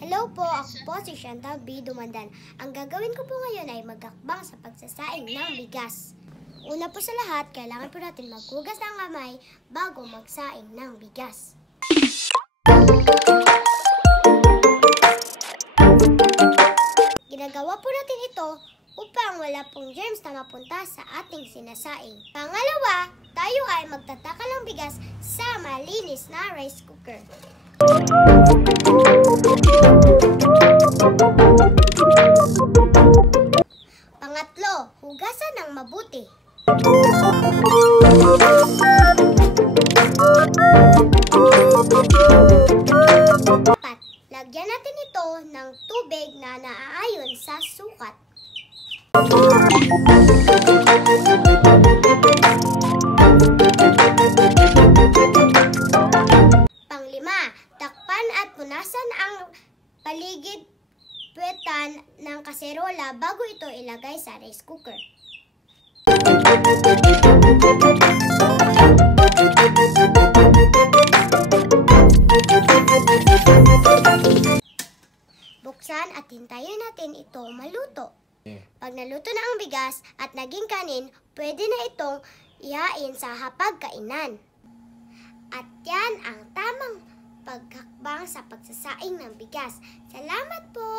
Hello po, ako po si Chantal B. Dumandan. Ang gagawin ko po ngayon ay magakbang sa pagsasaing ng bigas. Una po sa lahat, kailangan po natin maghugas ng kamay bago magsaing ng bigas. Ginagawa po natin ito upang wala pong germs na mapunta sa ating sinasaing. Pangalawa, tayo ay magtataka ng bigas sa malinis na rice cooker. Pangatlo, hugasan ng mabuti. Apat, lagyan natin ito ng tubig na naaayon sa sukat. Panglima, takpan at punasan ang paligid puwetan ng kaserola bago ito ilagay sa rice cooker. Buksan at hintayin natin ito maluto. Pag naluto na ang bigas at naging kanin, pwede na itong ihain sa hapagkainan. At yan ang tamang paghakbang sa pagsasaing ng bigas. Salamat po!